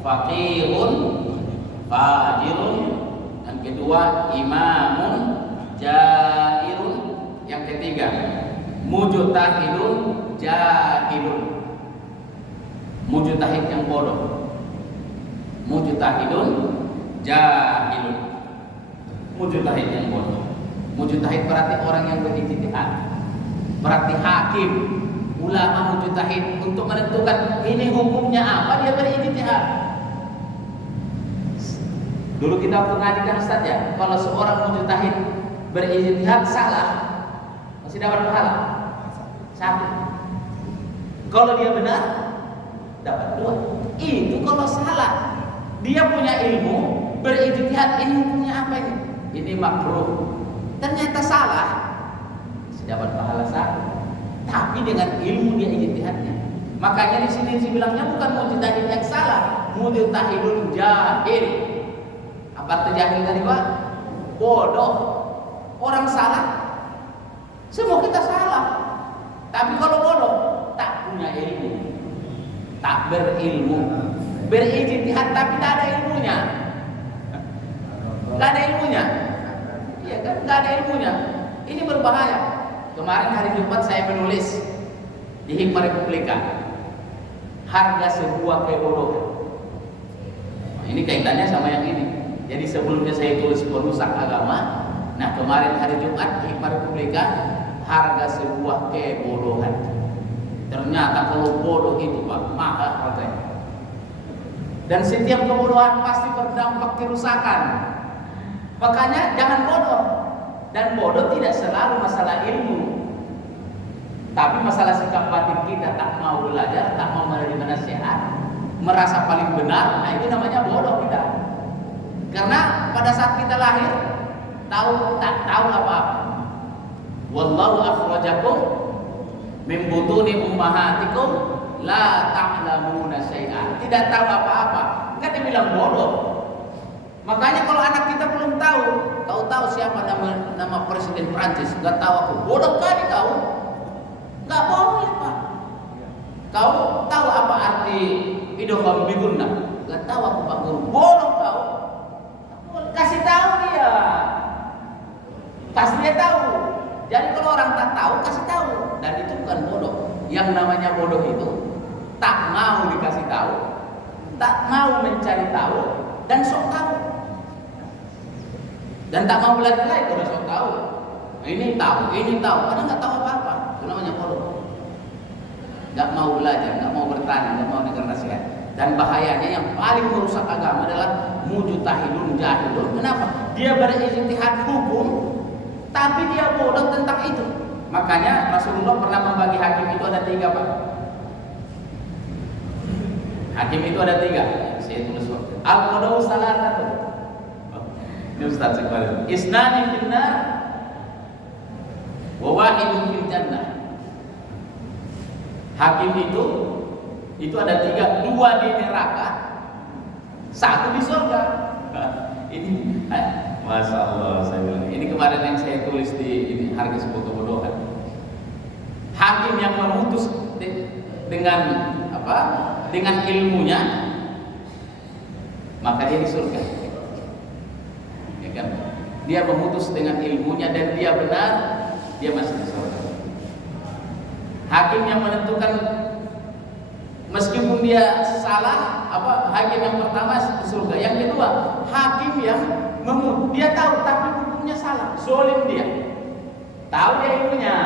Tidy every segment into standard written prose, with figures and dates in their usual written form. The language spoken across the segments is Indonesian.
faqihun fajirun, yang kedua imamun jairun, yang ketiga mujtahidun jahilun. Mujtahid yang bodoh, mujtahidun jahilun. Mujtahid yang bodoh. Mujtahid berarti orang yang berijtihad, berarti hakim, ulama mujtahid untuk menentukan ini hukumnya apa, dia berijtihad. Dulu kita waktu ngajikan Ustaz ya, kalau seorang mujtahid berijtihad salah, masih dapat pahala? Satu. Kalau dia benar, dapat dua. Itu kalau salah. Dia punya ilmu, berijtihad, ini hukumnya apa ini? Ini makruh. Ternyata salah, masih dapat pahala satu. Tapi dengan ilmu dia ijtihadnya. Makanya di sini bilangnya bukan mujtahid yang salah, mujtahidun jahil. Apa arti jahil tadi Pak? Bodoh. Orang salah, semua kita salah. Tapi kalau bodoh, tak punya ilmu, tak berilmu, berijtihad tapi tak ada ilmunya. Gak ada ilmunya. Iya kan? Gak ada ilmunya. Ini berbahaya. Kemarin hari Jumat saya menulis di Hikmah Republika, harga sebuah kebodohan. Nah, ini kaitannya sama yang ini. Jadi sebelumnya saya tulis perusak agama. Nah kemarin hari Jumat di Hikmah Republika, harga sebuah kebodohan. Ternyata kalau bodoh itu Pak, mahal harganya. Dan setiap kebodohan pasti berdampak kerusakan. Makanya jangan bodoh. Dan bodoh tidak selalu masalah ilmu, tapi masalah sikap batin kita, tak mau belajar, tak mau menerima nasihat, merasa paling benar. Nah itu namanya bodoh kita. Karena pada saat kita lahir tak tahu apa-apa. Wallahu akhrajakum min butuni ummahatikum la ta'lamuna syai'an. Tidak tahu apa-apa. Enggak dibilang bodoh. Makanya kalau anak kita belum tahu, kau tahu siapa nama Presiden Prancis? Enggak tahu aku. Bodoh kali kau. Enggak boleh, Pak. Kau tahu apa arti idgham bi gunnah? Enggak tahu aku, Pak Guru. Bodoh kau. Kasih tahu dia. Pasti dia tahu. Jadi kalau orang tak tahu, kasih tahu. Dan itu bukan bodoh. Yang namanya bodoh itu tak mau dikasih tahu, tak mau mencari tahu, dan sok tahu. Dan tak mau belajar lagi kalau sok tahu. Nah, ini tahu, karena nggak tahu apa-apa. Itu namanya bodoh. Nggak mau belajar, nggak mau bertanya, nggak mau dengar nasihat. Dan bahayanya yang paling merusak agama adalah mujtahidun jahilun. Kenapa? Dia berijtihad hukum, tapi dia bodoh tentang itu. Makanya Rasulullah pernah membagi hakim itu ada 3 Pak. Hakim itu ada 3. Saya tulis al-qadau salatatu. Ini Ustaz sekalian. Isnani fil nar wa wahidun fil jannah. Hakim itu ada 3, 2 di neraka, 1 di surga. Ini Masya Allah, saya bilang. Ini kemarin yang saya tulis di ini, harga sebuah kebodohan. Hakim yang memutus dengan apa? Dengan ilmunya, maka dia di surga. Ya kan? Dia memutus dengan ilmunya dan dia benar, dia masih di surga. Hakim yang menentukan meskipun dia salah, hakim yang pertama di surga. Yang kedua, hakim yang dia tahu tapi hukumnya salah, zolim dia. Tahu dia ilmunya,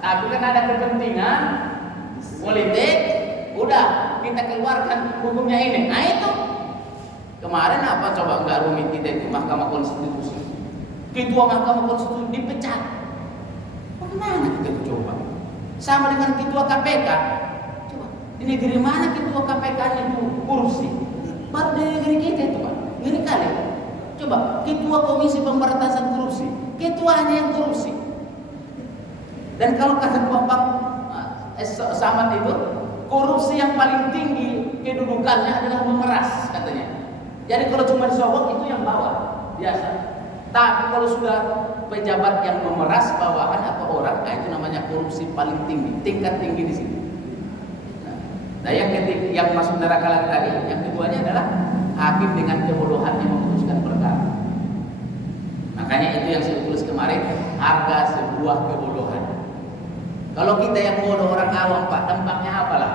tapi kan ada kepentingan politik, udah kita keluarkan hukumnya ini. Nah itu kemarin apa coba nggak rumit kita itu Mahkamah Konstitusi. Ketua Mahkamah Konstitusi dipecat. Bagaimana kita itu coba? Sama dengan ketua KPK. Coba di negeri mana ketua KPK-nya itu korupsi? Baru di negeri kita itu Pak, ngeri kali. Coba ketua Komisi Pemberantasan Korupsi, ketuanya yang korupsi. Dan kalau kata Bapak Samad itu, korupsi yang paling tinggi kedudukannya adalah memeras katanya. Jadi kalau cuma disogok itu yang bawah biasa. Tapi kalau sudah pejabat yang memeras bawahan atau orang, nah itu namanya korupsi paling tinggi, tingkat tinggi di situ. Nah yang masuk neraka lagi tadi, yang keduanya adalah hakim dengan kebodohannya memutuskan perkara. Makanya itu yang saya tulis kemarin, harga sebuah kebodohan. Kalau kita yang bodoh orang awam Pak, dampaknya apalah?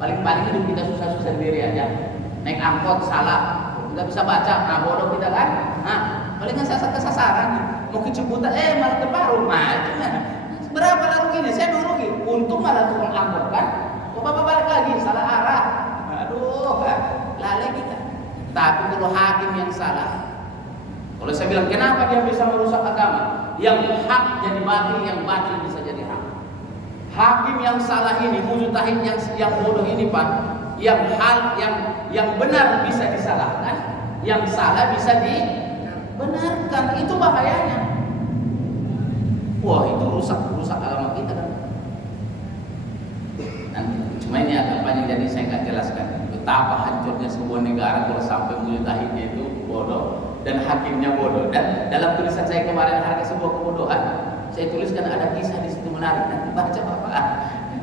Paling-paling hidup kita susah-susah sendiri aja. Naik angkot salah, nggak bisa baca, nah bodoh kita kan? Nah, palingan kesasaran, mau keciputan, malah terbaru. Nah, itu kan. Berapa lah ruginya? Saya rugi. Untung malah tukang angkot kan? Bapak balik lagi, salah arah. Aduh, lalai kita. Tapi kalau hakim yang salah, kalau saya bilang kenapa dia bisa merusak agama? Yang hak jadi batil, yang batil bisa jadi hak. Hakim yang salah ini, mujtahid yang bodoh ini Pak, yang benar bisa disalahkan, yang salah bisa dibenarkan. Itu bahayanya. Wah, itu rusak agama kita kan. Nanti cuma ini agak panjang jadi saya nggak jelaskan betapa hancurnya sebuah negara kalau sampai mujtahidnya itu bodoh dan hakimnya bodoh. Dan dalam tulisan saya kemarin harga sebuah kebodohan, saya tuliskan ada kisah di situ menarik. Nanti baca Bapak.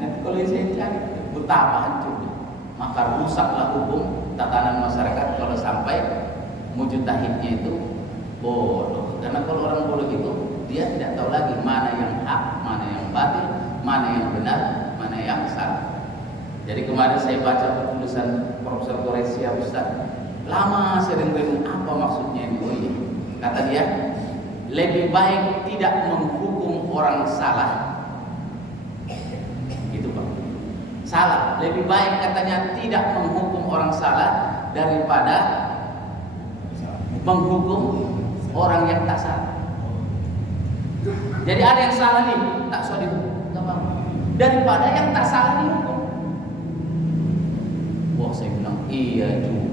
Nanti kalau saya cari betapa hancurnya. Maka rusaklah hukum tatanan masyarakat kalau sampai mujtahidnya itu bodoh. Karena kalau orang bodoh itu dia tidak tahu lagi mana yang hak, mana yang batil, mana yang benar, mana yang salah. Jadi kemarin saya baca tulisan Profesor Koresia Ustaz, lama sering renung apa maksudnya ini. Oh iya, kata dia, lebih baik tidak menghukum orang salah. Itu Pak. Salah, lebih baik katanya tidak menghukum orang salah daripada menghukum orang yang tak salah. Jadi ada yang salah nih, tak usah dihukum, nggak mau. Daripada yang tak salah dihukum. Wah, saya bilang iya juga.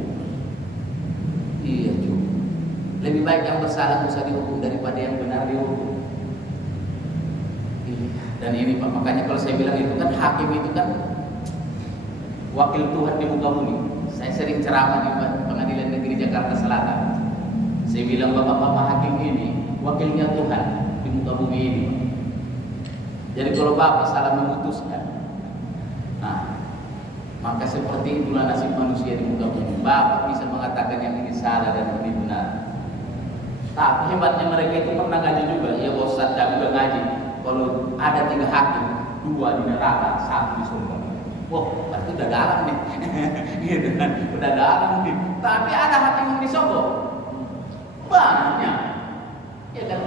Lebih baik yang bersalah usah dihukum daripada yang benar dihukum. Dan ini Pak, makanya kalau saya bilang itu kan hakim itu kan wakil Tuhan di muka bumi. Saya sering ceramah di Pengadilan Negeri Jakarta Selatan. Saya bilang bapak-bapak hakim ini wakilnya Tuhan di muka bumi ini. Jadi kalau bapak salah memutuskan, nah, maka seperti itulah nasib manusia di muka bumi. Bapak bisa mengatakan yang ini salah dan ini benar. Tapi hebatnya mereka itu pernah ngaji juga. Ya Ustaz juga ngaji. Kalau ada 3 hakim, 2 di neraka, 1 di surga. Wah, berarti udah dalam nih. Gitu kan? Udah dalam nih. Tapi ada hakim yang disogok. Banyak. Ya kan?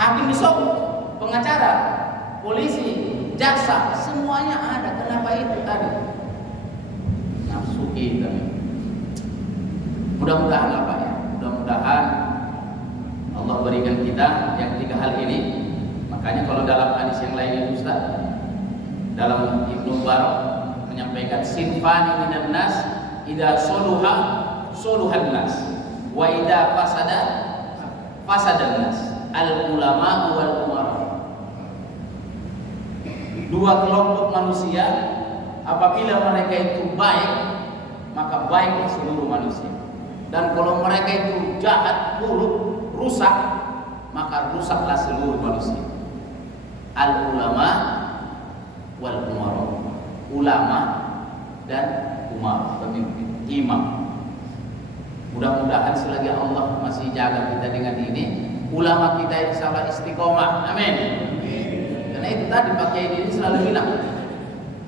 Hakim disogok, pengacara, polisi, jaksa, semuanya ada. Kenapa itu tadi? Nafsu kita. Mudah-mudahan lah Pak ya. Mudah-mudahan Allah berikan kita yang 3 hal ini. Makanya kalau dalam hadis yang lain itu Ustaz, dalam Ibnu Barak menyampaikan sinfani minan nas idza soluhan nas wa idza fasadan nas al ulama wal umara. 2 kelompok manusia apabila mereka itu baik, maka baiklah seluruh manusia. Dan kalau mereka itu jahat, buruk, rusak, maka rusaklah seluruh manusia. Al ulama wal umara. Ulama dan umar, pemimpin, imam. Mudah-mudahan selagi Allah masih jaga kita dengan ini, ulama kita insyaallah istiqomah. Amin. Karena itu tadi Pak Kiai ini selalu bilang,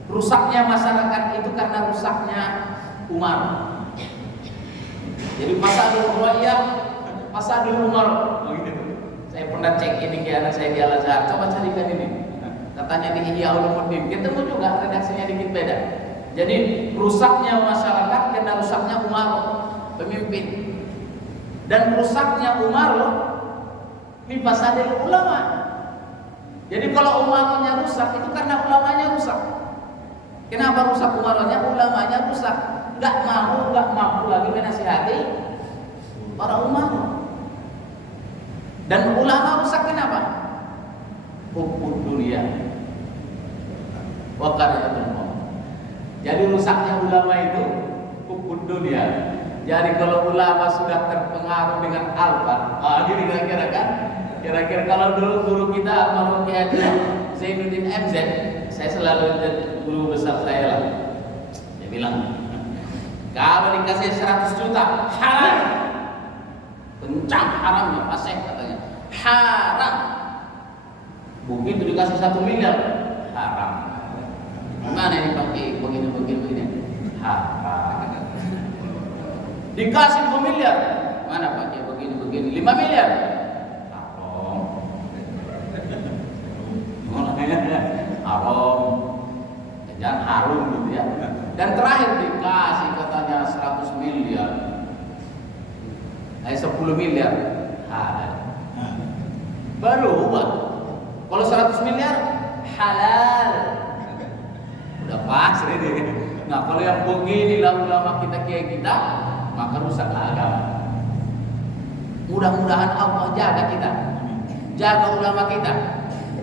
rusaknya masyarakat itu karena rusaknya umar. Jadi fasadul ra'iyah, fasadul umar. Saya pernah cek ini ke anak saya di Al-Azhar. Coba carikan ini. Katanya di Ihya Ulumuddin. Ketemu juga redaksinya dikit beda. Jadi rusaknya masyarakat karena rusaknya umar, pemimpin. Dan rusaknya umar ini fasadul ulama. Jadi kalau umarnya rusak itu karena ulamanya rusak. Kenapa rusak umarnya? Ulamanya rusak. Gak mampu lagi menasihati para umar. Dan ulama rusak kenapa? Hukum dunia. Wakaratul maut. Jadi rusaknya ulama itu hukum dunia. Jadi kalau ulama sudah terpengaruh dengan alfa, gini kira-kira kan? Kira-kira kalau dulu guru kita almarhum Kiai Zainuddin MZ, saya selalu guru besar saya lah. Dia bilang, Kalau dikasih 100 juta, halal. Kencang haramnya, fasih katanya. Haram. Begitu dikasih 1 miliar, haram. Gimana ini pakai begini? Haram. Dikasih 2 miliar, mana pakai begini? 5 miliar, haram. Haram. Jangan harum gitu ya. Dan terakhir dikasih katanya 100 miliar, 10 miliar, halal. Baru ubah. Kalau 100 miliar halal, udah pas ini. Nah kalau yang begini lah ulama kita kiai kita, maka rusaklah agama. Mudah-mudahan Allah jaga kita, jaga ulama kita.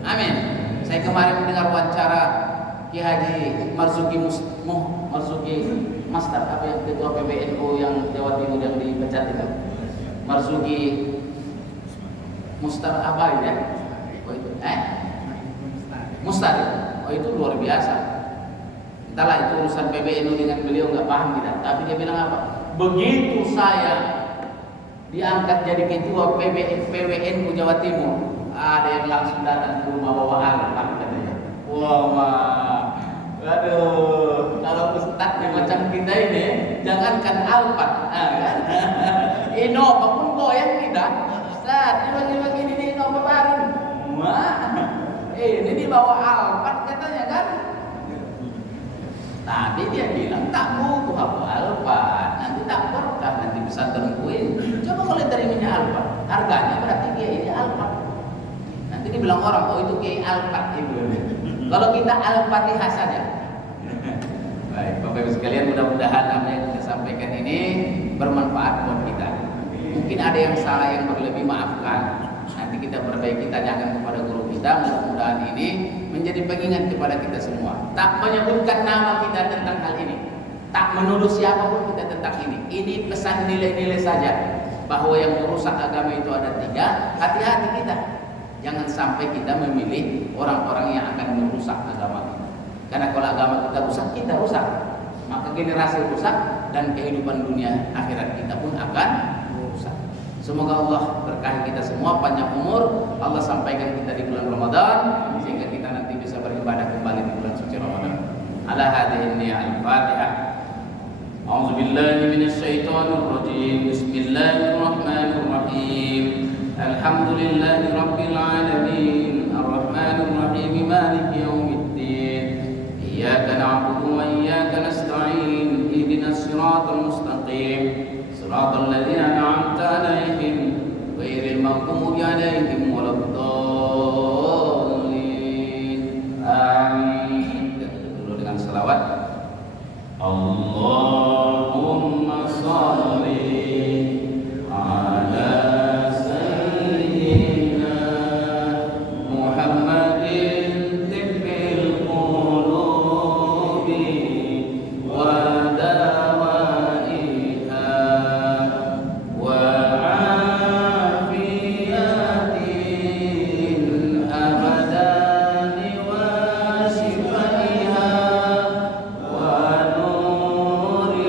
Amin. Saya kemarin mendengar wawancara Ki Haji Marzuki Master, apa yang ketua PBNU yang Jawa Timur yang dipecat itu, Marzuki Mustar apa ya? Oh itu, Mustar. Oh itu luar biasa. Entahlah itu urusan PBNU dengan beliau, nggak paham kita. Tapi dia bilang apa? Begitu saya diangkat jadi ketua PBNU Jawa Timur, ada yang langsung datang ke rumah bawa alpan katanya. Wah, aduh, kalau ustadz macam kita ini, jangankan alpan, kan? Innova pun goyang kita. Ustadz, ini begini nih Innova baru. Ini dibawa alpan katanya kan? Tapi dia bilang tak butuh apa alpan, nanti tak berkah, nanti bisa terungkuin. Coba kalau terimanya alpan, harganya berarti dia ini alpan. Nanti dibilang orang, oh itu kiai alpan itu. Kalau kita al-fatihah saja. Baik, Bapak Ibu sekalian, mudah-mudahan apa yang kita sampaikan ini bermanfaat buat kita. Mungkin ada yang salah, yang berlebih, maafkan. Nanti kita perbaiki, tanyakan kepada guru kita. Mudah-mudahan ini menjadi pengingat kepada kita semua. Tak menyebutkan nama kita tentang hal ini, tak menuduh siapapun kita tentang ini. Ini pesan nilai-nilai saja, bahwa yang merusak agama itu ada 3. Hati-hati kita, jangan sampai kita memilih orang-orang yang akan merusak agama kita. Karena kalau agama kita rusak, maka generasi rusak dan kehidupan dunia akhirat kita pun akan rusak. Semoga Allah berkahi kita semua, panjang umur, Allah sampaikan kita di bulan Ramadan sehingga kita nanti bisa beribadah kembali di bulan suci Ramadan. Ala hadhihi al-Fatihah. A'udzu billahi minasy syaithanir rajim. Bismillahirrahmanirrahim. Alhamdulillahi rabbil alamin. Arrahmanir rahim. Maliki yaumiddin. Iyyaka na'budu wa iyyaka nasta'in. Ihdinas siratal mustaqim. Siratal ladzina an'amta 'alaihim ghairil maghdubi 'alaihim waladdallin. Amin. Dulu dengan selawat. Allahumma shalli ala sayyidina Muhammadin tibbil qulubi wa dawaiha wa afiyatin abadani wa shifaiha wa nuri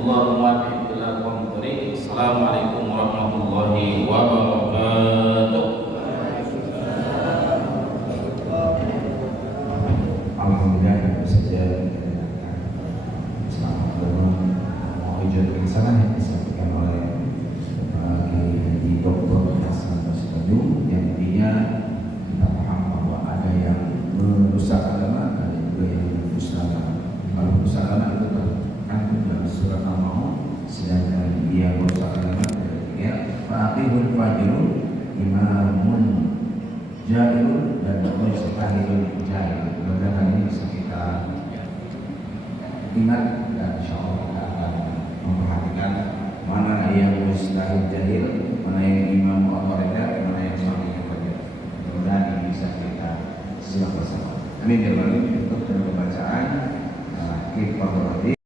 Allahumma bi'id ila qawm tariq. Assalamualaikum warahmatullahi wabarakatuh. Alhamdulillah baru saja selamat mengucapkan kesanan yang disampaikan oleh Kiai Haji Dr. Hasan Basbadu, yang intinya kita paham bahwa ada yang merusak agama, ada juga yang merusak agama. Kalau merusak agama itu terkandung dalam surat Al-Maun, sedangkan dia merusak agama dari tiga faqihul fajirun, imamun jahilun, dan mustahilun jahil. Mudah-mudahan ini bisa kita ingat, dan insya Allah kita akan memperhatikan mana yang mustahil jahil, mana yang imam otoriter, mana yang faqih fajir. Mudah-mudahan ini bisa kita simak bersama. Amin ya rabbal alamin. Untuk pembacaan kitab